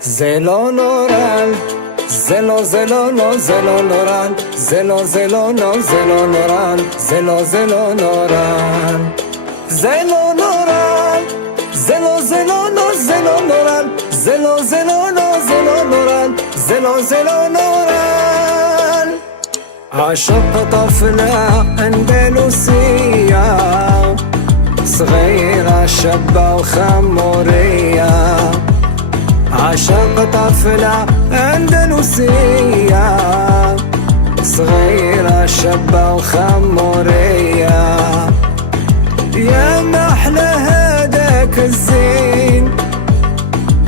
زلو نوران زلو زلو نو زلو نوران زلو زلو نو زلو نوران زلو زلو نوران زلو نوران زلو زلو نو زلو نوران زلو زلو نو زلو نوران زلو زلو نوران عشق طفلة أندلسية صغيرة شابة وخمورية عشق طفلة أندلسية صغيرة شابة وخمورية يا محلى هداك الزين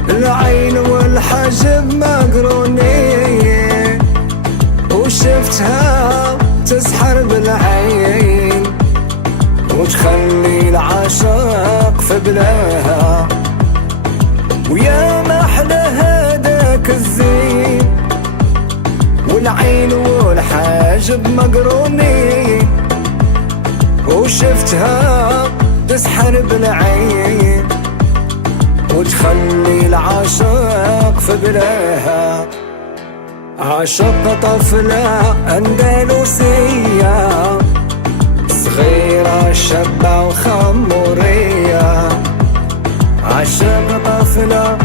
العين والحجب مقرونين وشفتها تسحر بالعين وتخلي العشاق في بلاها ويا محلى هداك الزين والعين والحاجب مقرونين وشفتها تسحر بالعين وتخلي العشاق في بلاها عشق طفلة أندلسية صغيرة شابة وخمورية عشق طفلة